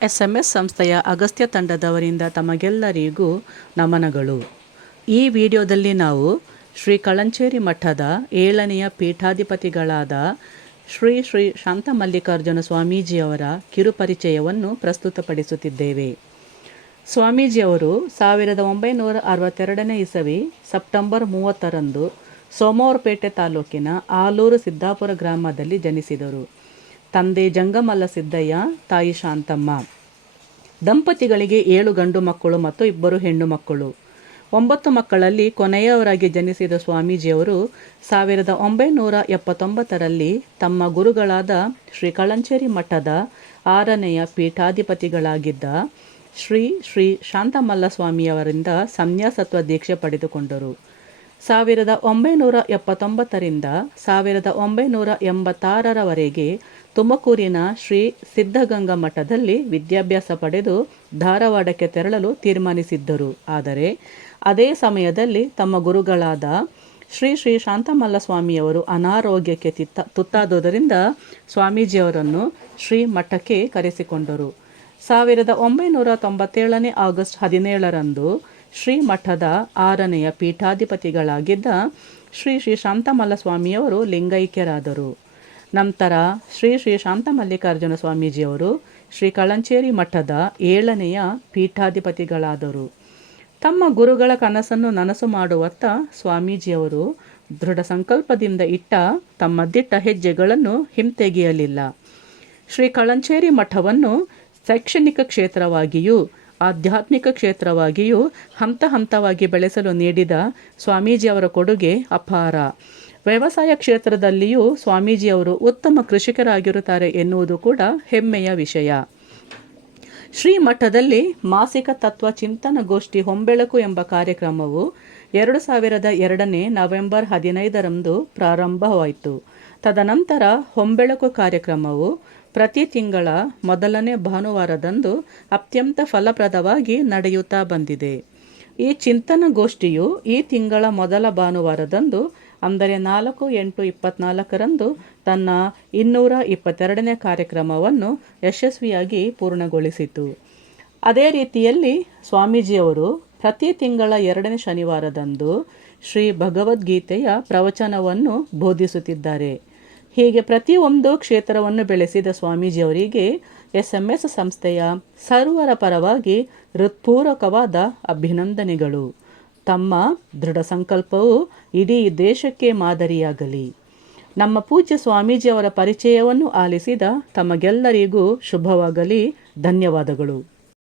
SMS ಸಂಸ್ಥೆಯ ಅಗಸ್ತ್ಯ ತಂಡದವರಿಂದ ತಮಗೆಲ್ಲರಿಗೂ ನಮನಗಳು. ಈ ವಿಡಿಯೋದಲ್ಲಿ ನಾವು ಶ್ರೀ ಕಳಂಚೇರಿ ಮಠದ 7ನೆಯ ಪೀಠಾಧಿಪತಿಗಳಾದ ಶ್ರೀ ಶ್ರೀ ಶಾಂತಮಲ್ಲಿಕಾರ್ಜುನ ಸ್ವಾಮೀಜಿಯವರ ಕಿರುಪರಿಚಯವನ್ನು ಪ್ರಸ್ತುತಪಡಿಸುತ್ತಿದ್ದೇವೆ. ಸ್ವಾಮೀಜಿಯವರು 1962ನೇ ಇಸವಿ ಸೆಪ್ಟೆಂಬರ್ 30ರಂದು ಸೋಮವಾರಪೇಟೆ ತಾಲೂಕಿನ ಆಲೂರು ಸಿದ್ದಾಪುರ ಗ್ರಾಮದಲ್ಲಿ ಜನಿಸಿದರು. ತಂದೆ ಜಂಗಮಲ್ಲ ಸಿದ್ದಯ್ಯ, ತಾಯಿ ಶಾಂತಮ್ಮ. ದಂಪತಿಗಳಿಗೆ 7 ಗಂಡು ಮಕ್ಕಳು ಮತ್ತು 2 ಹೆಣ್ಣು ಮಕ್ಕಳು. 9 ಮಕ್ಕಳಲ್ಲಿ ಕೊನೆಯವರಾಗಿ ಜನಿಸಿದ ಸ್ವಾಮೀಜಿಯವರು 1979ರಲ್ಲಿ ತಮ್ಮ ಗುರುಗಳಾದ ಶ್ರೀ ಕಳಂಚೇರಿ ಮಠದ 6ನೆಯ ಪೀಠಾಧಿಪತಿಗಳಾಗಿದ್ದ ಶ್ರೀ ಶ್ರೀ ಶಾಂತಮಲ್ಲ ಸ್ವಾಮಿಯವರಿಂದ ಸನ್ಯಾಸತ್ವ ದೀಕ್ಷೆ ಪಡೆದುಕೊಂಡರು. 1979ರಿಂದ 1986ರವರೆಗೆ ತುಮಕೂರಿನ ಶ್ರೀ ಸಿದ್ಧಗಂಗಾ ಮಠದಲ್ಲಿ ವಿದ್ಯಾಭ್ಯಾಸ ಪಡೆದು ಧಾರವಾಡಕ್ಕೆ ತೆರಳಲು ತೀರ್ಮಾನಿಸಿದ್ದರು. ಆದರೆ ಅದೇ ಸಮಯದಲ್ಲಿ ತಮ್ಮ ಗುರುಗಳಾದ ಶ್ರೀ ಶ್ರೀ ಶಾಂತಮಲ್ಲ ಸ್ವಾಮಿಯವರು ಅನಾರೋಗ್ಯಕ್ಕೆ ತುತ್ತಾದುದರಿಂದ ಸ್ವಾಮೀಜಿಯವರನ್ನು ಶ್ರೀ ಮಠಕ್ಕೆ ಕರೆಸಿಕೊಂಡರು. 1997ನೇ ಆಗಸ್ಟ್ 17ರಂದು ಶ್ರೀ ಮಠದ 6ನೆಯ ಪೀಠಾಧಿಪತಿಗಳಾಗಿದ್ದ ಶ್ರೀ ಶ್ರೀ ಶಾಂತಮಲ್ಲ ಸ್ವಾಮಿಯವರು ಲಿಂಗೈಕ್ಯರಾದರು. ನಂತರ ಶ್ರೀ ಶ್ರೀ ಶಾಂತಮಲ್ಲಿಕಾರ್ಜುನ ಸ್ವಾಮೀಜಿಯವರು ಶ್ರೀ ಕಳಂಚೇರಿ ಮಠದ 7ನೆಯ ಪೀಠಾಧಿಪತಿಗಳಾದರು. ತಮ್ಮ ಗುರುಗಳ ಕನಸನ್ನು ನನಸು ಮಾಡುವತ್ತ ಸ್ವಾಮೀಜಿಯವರು ದೃಢ ಸಂಕಲ್ಪದಿಂದ ಇಟ್ಟ ತಮ್ಮ ದಿಟ್ಟ ಹೆಜ್ಜೆಗಳನ್ನು ಹಿಂತೆಗೆಯಲಿಲ್ಲ. ಶ್ರೀ ಕಳಂಚೇರಿ ಮಠವನ್ನು ಶೈಕ್ಷಣಿಕ ಕ್ಷೇತ್ರವಾಗಿಯೂ ಆಧ್ಯಾತ್ಮಿಕ ಕ್ಷೇತ್ರವಾಗಿಯೂ ಹಂತ ಹಂತವಾಗಿ ಬೆಳೆಸಲು ನೀಡಿದ ಸ್ವಾಮೀಜಿಯವರ ಕೊಡುಗೆ ಅಪಾರ. ವ್ಯವಸಾಯ ಕ್ಷೇತ್ರದಲ್ಲಿಯೂ ಸ್ವಾಮೀಜಿಯವರು ಉತ್ತಮ ಕೃಷಿಕರಾಗಿರುತ್ತಾರೆ ಎನ್ನುವುದು ಕೂಡ ಹೆಮ್ಮೆಯ ವಿಷಯ. ಶ್ರೀ ಮಠದಲ್ಲಿ ಮಾಸಿಕ ತತ್ವ ಚಿಂತನಗೋಷ್ಠಿ ಹೊಂಬೆಳಕು ಎಂಬ ಕಾರ್ಯಕ್ರಮವು 2002ನೇ ನವೆಂಬರ್ 15ರಂದು ಪ್ರಾರಂಭವಾಯಿತು. ತದನಂತರ ಹೊಂಬೆಳಕು ಕಾರ್ಯಕ್ರಮವು ಪ್ರತಿ ತಿಂಗಳ ಮೊದಲನೇ ಭಾನುವಾರದಂದು ಅತ್ಯಂತ ಫಲಪ್ರದವಾಗಿ ನಡೆಯುತ್ತಾ ಬಂದಿದೆ. ಈ ಚಿಂತನಗೋಷ್ಠಿಯು ಈ ತಿಂಗಳ ಮೊದಲ ಭಾನುವಾರದಂದು ಅಂದರೆ 4/8/24ರಂದು ತನ್ನ 222ನೇ ಕಾರ್ಯಕ್ರಮವನ್ನು ಯಶಸ್ವಿಯಾಗಿ ಪೂರ್ಣಗೊಳಿಸಿತು. ಅದೇ ರೀತಿಯಲ್ಲಿ ಸ್ವಾಮೀಜಿಯವರು ಪ್ರತಿ ತಿಂಗಳ 2ನೇ ಶನಿವಾರದಂದು ಶ್ರೀ ಭಗವದ್ಗೀತೆಯ ಪ್ರವಚನವನ್ನು ಬೋಧಿಸುತ್ತಿದ್ದಾರೆ. ಹೀಗೆ ಪ್ರತಿಯೊಂದು ಕ್ಷೇತ್ರವನ್ನು ಬೆಳೆಸಿದ ಸ್ವಾಮೀಜಿಯವರಿಗೆ SMS ಸಂಸ್ಥೆಯ ಸರ್ವರ ಪರವಾಗಿ ಹೃತ್ಪೂರ್ವಕವಾದ ಅಭಿನಂದನೆಗಳು. ತಮ್ಮ ದೃಢ ಸಂಕಲ್ಪವು ಇಡೀ ದೇಶಕ್ಕೆ ಮಾದರಿಯಾಗಲಿ. ನಮ್ಮ ಪೂಜ್ಯ ಸ್ವಾಮೀಜಿಯವರ ಪರಿಚಯವನ್ನು ಆಲಿಸಿದ ತಮಗೆಲ್ಲರಿಗೂ ಶುಭವಾಗಲಿ. ಧನ್ಯವಾದಗಳು.